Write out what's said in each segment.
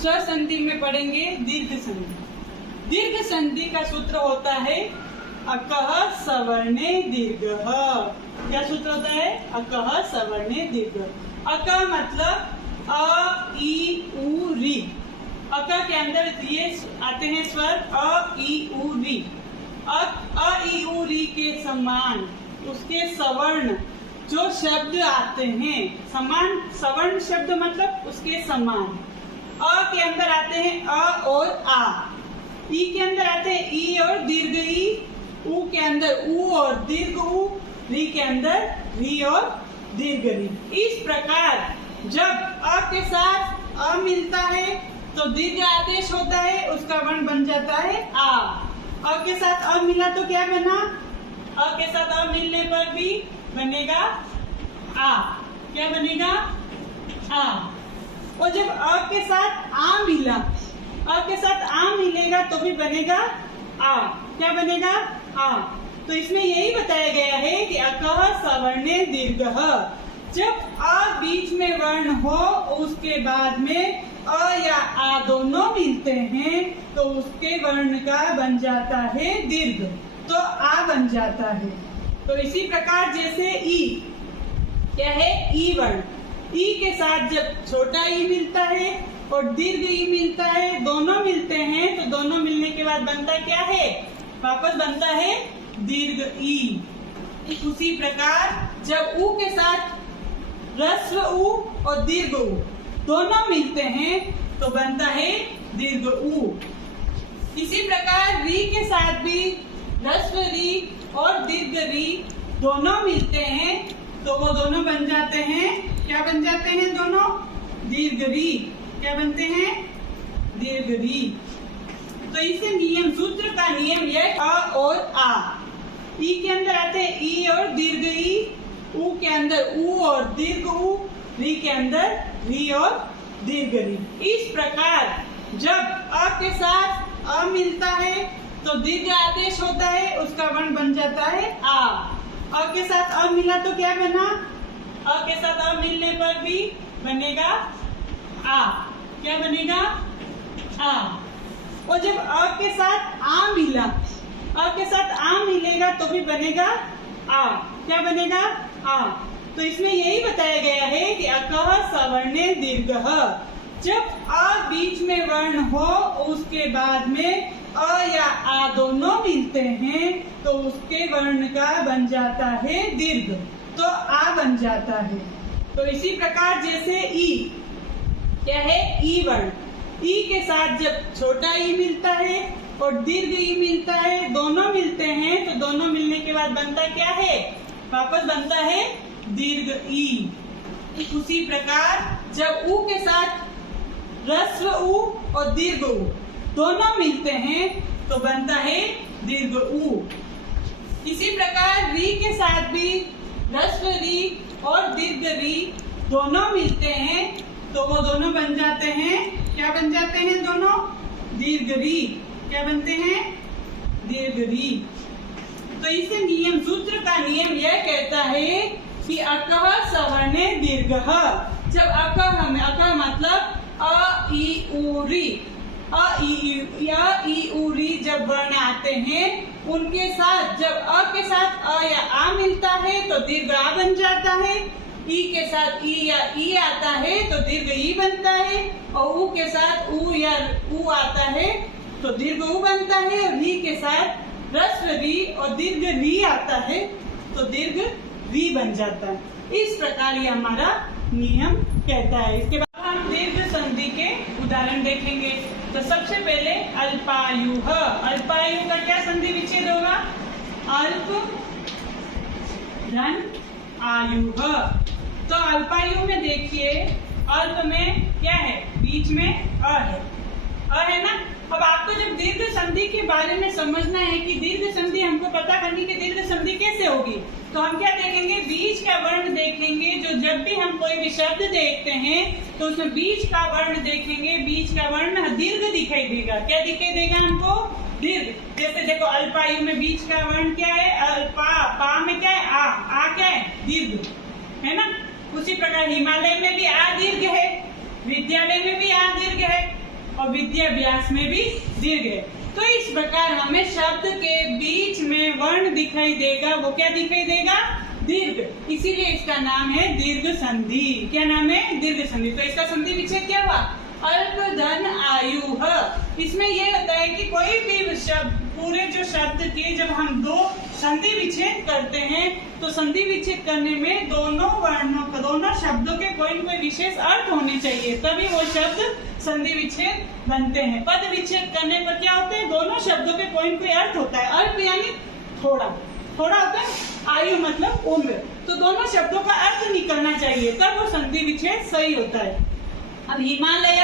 स्वर संधि में पढ़ेंगे दीर्घ संधि। दीर्घ संधि का सूत्र होता है अकः सवर्णे दीर्घः। क्या सूत्र होता है? अकः सवर्णे दीर्घ। अक मतलब अ ई उ री। अक के अंदर ये आते हैं स्वर अ ई उ री। अ ई उ री के समान उसके सवर्ण जो शब्द आते हैं, समान सवर्ण शब्द मतलब उसके समान। अ के अंदर आते हैं अ और आ। ई के अंदर आते हैं ई और दीर्घ ई। उ के अंदर उ और दीर्घ उ। री के अंदर री और दीर्घ री। इस प्रकार जब अ के साथ अ मिलता है तो दीर्घ आदेश होता है, उसका वर्ण बन जाता है आ। अ के साथ अ मिला तो क्या बना? अ के साथ अ मिलने पर भी बनेगा आ। क्या बनेगा? आ। और जब अ के साथ आ मिला, अ के साथ आ मिलेगा तो भी बनेगा आ। क्या बनेगा? आ। तो इसमें यही बताया गया है कि अकः सवर्णे दीर्घः। जब अ बीच में वर्ण हो उसके बाद में अ या आ दोनों मिलते हैं तो उसके वर्ण का बन जाता है दीर्घ, तो आ बन जाता है। तो इसी प्रकार जैसे ई, क्या है? ई वर्ण। ई के साथ जब छोटा ई मिलता है और दीर्घ ई मिलता है, दोनों मिलते हैं तो दोनों मिलने के बाद बनता क्या है? वापस बनता है दीर्घ ई। उसी प्रकार जब उ के साथ ह्रस्व उ और दीर्घ उ दोनों मिलते हैं तो बनता है दीर्घ उ। इसी प्रकार री के साथ भी ह्रस्व री और दीर्घ री दोनों मिलते हैं तो वो दोनों बन जाते हैं, क्या बन जाते हैं दोनों? दीर्घ री। क्या बनते हैं? दीर्घ री। तो इसे नियम, सूत्र का नियम यह अ और आ। ई के अंदर आते हैं ई और दीर्घ ई। उ के अंदर उ और दीर्घ उ। री के अंदर री और दीर्घ री। इस प्रकार जब अ के साथ अ मिलता है तो दीर्घ आदेश होता है, उसका वर्ण बन जाता है आ। अ के साथ अ मिला तो क्या बना? अ के साथ अ मिलने पर भी बनेगा आ। क्या बनेगा? आ। और जब अ के साथ आ मिला, अ के साथ आ मिलेगा तो भी बनेगा आ। क्या बनेगा? आ। तो इसमें यही बताया गया है कि अकः सवर्णे दीर्घः। जब अ बीच में वर्ण हो उसके बाद में अ या आ दोनों मिलते हैं तो उसके वर्ण का बन जाता है दीर्घ, तो आ बन जाता है। तो इसी प्रकार जैसे ई, क्या है? ई वर्ण। ई के साथ जब छोटा ई मिलता है और दीर्घ ई मिलता है, दोनों मिलते हैं तो दोनों मिलने के बाद बनता क्या है? वापस बनता है दीर्घ ई। उसी प्रकार जब उ के साथ ह्रस्व उ और दीर्घ उ दोनों मिलते हैं तो बनता है दीर्घ उ। इसी प्रकार री के साथ भी ह्रस्व री और दीर्घ री दोनों मिलते हैं तो वो दोनों बन जाते हैं, क्या बन जाते हैं दोनों? दीर्घ री। क्या बनते हैं? दीर्घ री। तो इसे नियम, सूत्र का नियम यह कहता है कि अकः सवर्णे दीर्घः। जब अकः में, अकः मतलब अ ई उ री, अ ई उ री जब वर्ण आते हैं उनके साथ जब अ के साथ अ या आ मिलता है तो दीर्घ आ बन जाता है। ई के साथ ई या ई आता है तो दीर्घ ई बनता है। और उ के साथ उ या उ आता है तो दीर्घ उ बनता है। और री के साथ ह्रस्व री और दीर्घ री आता है तो दीर्घ री बन जाता है। इस प्रकार ये हमारा नियम कहता है। इसके बाद हम दीर्घ संधि के उदाहरण देखेंगे। तो सबसे पहले अल्पायुः। अल्पायु का क्या संधि विच्छेद होगा? अल्प धन आयुः। तो अल्पायु में देखिए, अल्प में क्या है? बीच में अ है, अ है ना। अब आपको जब दीर्घ संधि के बारे में समझना है कि दीर्घ संधि हमको पता करनी कि दीर्घ संधि कैसे होगी, तो हम क्या देखेंगे? बीच का वर्ण देखेंगे। जो जब भी हम कोई भी शब्द देखते हैं तो उसमें बीच का वर्ण देखेंगे। बीच का वर्ण दीर्घ दिखाई देगा। क्या दिखाई देगा हमको? दीर्घ। जैसे देखो अल्पायु में बीच का वर्ण क्या है? अल्पा। पा में क्या है? आ क्या है? दीर्घ है ना। उसी प्रकार हिमालय में भी आ दीर्घ है, विद्यालय में भी आ दीर्घ है। और विद्याभ्यास में भी दीर्घ है। तो इस प्रकार हमें शब्द के बीच में वर्ण दिखाई देगा, वो क्या दिखाई देगा? दीर्घ। इसीलिए इसका नाम है दीर्घ संधि। क्या नाम है? दीर्घ संधि। तो इसका संधि विच्छेद क्या हुआ? अल्प धन आयु। इसमें यह होता है कि कोई भी शब्द, पूरे जो शब्द के जब हम दो संधि विच्छेद करते हैं तो संधि विच्छेद करने में दोनों वर्णों का, दोनों शब्दों के कोई न कोई विशेष अर्थ होने चाहिए, तभी वो शब्द संधि विच्छेद बनते हैं। पद विच्छेद करने पर क्या होते हैं? दोनों शब्दों के कोई न कोई अर्थ होता है। अल्प यानी थोड़ा थोड़ा होता है, आयु मतलब उम्र। तो दोनों शब्दों का अर्थ निकलना चाहिए, तब वो संधि विच्छेद सही होता है। अब हिमालय,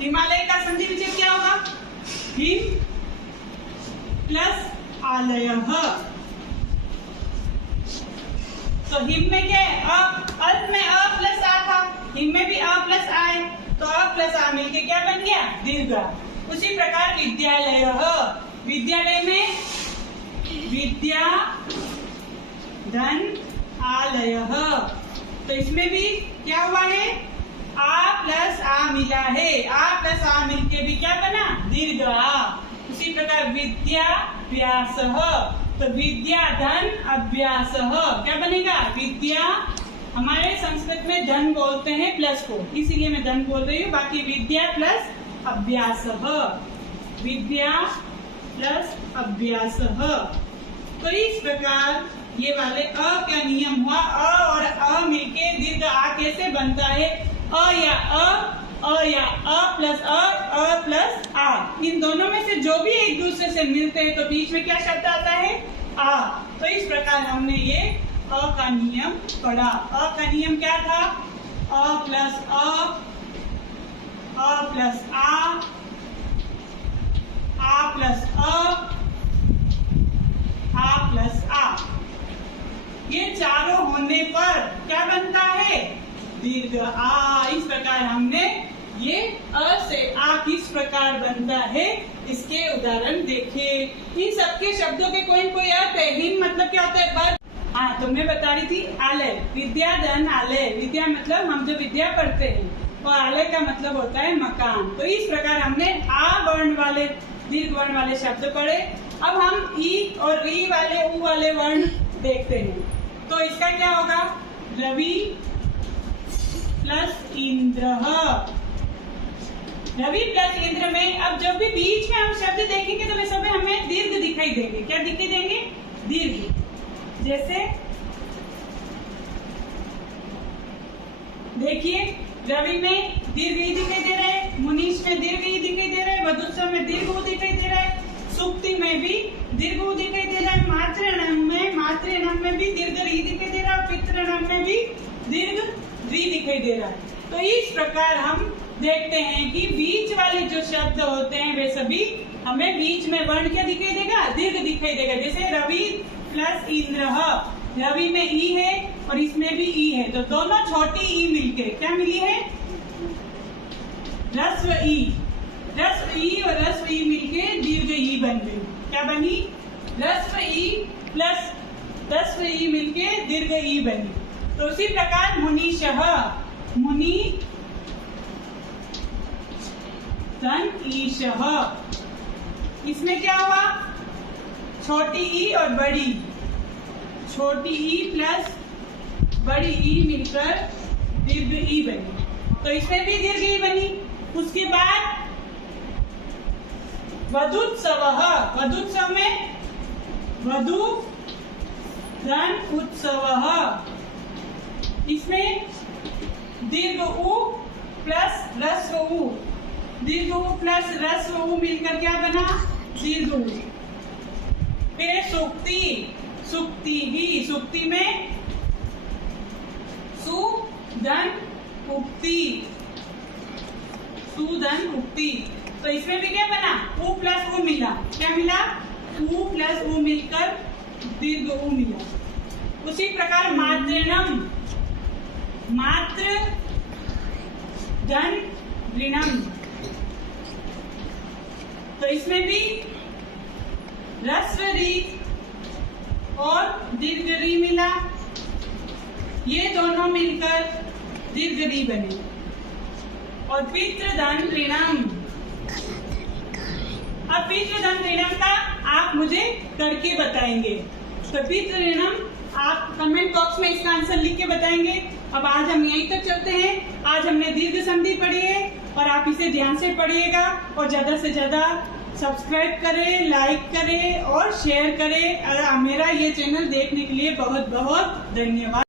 हिमालय का संधि विच्छेद क्या होगा? हिम प्लस आलय। तो हिम में क्या है? अल्प में अ प्लस आ था, हिम में भी अ प्लस आ है, तो अ प्लस आ मिलके क्या बन गया? दीर्घ। उसी प्रकार विद्यालय, विद्यालय में विद्या धन आलय, तो इसमें भी क्या हुआ है? आ प्लस आ मिला है, आ प्लस आ मिलके भी क्या बना? दीर्घ आ। उसी प्रकार विद्या व्यास, तो विद्या धन अभ्यास क्या बनेगा? विद्या, हमारे संस्कृत में धन बोलते हैं प्लस को, इसीलिए मैं धन बोल रही हूँ। बाकी विद्या प्लस अभ्यास, विद्या प्लस अभ्यास। तो इस प्रकार ये वाले अ का नियम हुआ। अ और अ मिलके दीर्घ आ कैसे बनता है? अ या अ प्लस अ प्लस आ, इन दोनों में से जो भी एक दूसरे से मिलते हैं तो बीच में क्या शब्द आता है? आ। तो इस प्रकार हमने ये अ का नियम पढ़ा। अ का नियम क्या था? अ प्लस आ प्लस आ प्लस आ, ये चारों होने पर क्या बनता है? दीर्घ आ। इस प्रकार हमने ये अ से आ किस प्रकार बनता है इसके उदाहरण देखे। इन सबके शब्दों के कोई न कोई अर्थ है। हिम मतलब क्या होता है? बल। हाँ, तो मैं बता रही थी आलय, विद्या धन आलय। विद्या मतलब हम जो विद्या पढ़ते हैं, और आलय का मतलब होता है मकान। तो इस प्रकार हमने आ वर्ण वाले, दीर्घ वर्ण वाले शब्द पढ़े। अब हम ई और री वाले, ऊ वाले वर्ण देखते हैं। तो इसका क्या होगा? रवि प्लस इंद्र। रवि प्लस इंद्र में अब जब भी बीच में हम शब्द देखेंगे तो वे सब हमें दीर्घ दिखाई देंगे। क्या दिखाई देंगे? दीर्घ। जैसे देखिए, रवि में दीर्घ ई दिखाई दे रहा है, मुनीष में दीर्घ ई दिखाई दे रहा है, वधुत्सव में दीर्घ ऊ दिखाई दे रहा है, सुक्ति में भी दीर्घ ऊ दिखाई दे रहा है, मातृणम में भी दीर्घ री दिखाई दे रहा है, पितृणम में भी दीर्घ री दिखाई दे रहा है। तो इस प्रकार हम देखते हैं कि बीच वाले जो शब्द होते हैं वे सभी हमें बीच में वर्ण क्या दिखाई देगा? दीर्घ दिखाई देगा। जैसे रवि प्लस इंद्र, रवि में ई है और इसमें भी ई है, तो दोनों छोटी ई मिलके क्या मिली है? रस्व ई। रस्व ई और रस्व ई मिलके दीर्घ ई बन गई। क्या बनी? रस्व ई प्लस रस्व ई मिलके दीर्घ ई बनी। तो उसी प्रकार मुनीशः, मुनि धन ईशः, इसमें क्या हुआ? छोटी ई और बड़ी, छोटी ई प्लस बड़ी ई मिलकर दीर्घ ई बनी। तो इसमें भी दीर्घ ई बनी। उसके बाद वधुत्सवः, वधुत्सव में वधु धन उत्सवः, इसमें दीर्घ उ प्लस रस्व उ, दीर्घ उ प्लस रस्व उ मिलकर क्या बना? दीर्घ उ। फिर सुक्ति, सुक्ति ही, सुक्ति में सु धन उक्ति, सुधन उक्ति। तो इसमें भी क्या बना? उ प्लस उ मिला। क्या मिला? उ प्लस उ मिलकर दीर्घ उ मिला। उसी प्रकार मातृणम, मातृ धन ऋणम, तो इसमें भी रस्व री और दीर्घ री मिला, ये दोनों मिलकर दीर्घ री बने। और पितृ धन ऋणम, अब पितृदंत का आप मुझे करके बताएंगे। तो पितृ आप कमेंट बॉक्स में इसका आंसर लिख के बताएंगे। अब आज हम यहीं तक चलते हैं। आज हमने दीर्घ संधि पढ़ी है और आप इसे ध्यान से पढ़िएगा और ज्यादा से ज्यादा सब्सक्राइब करें, लाइक करें और शेयर करें। मेरा ये चैनल देखने के लिए बहुत बहुत धन्यवाद।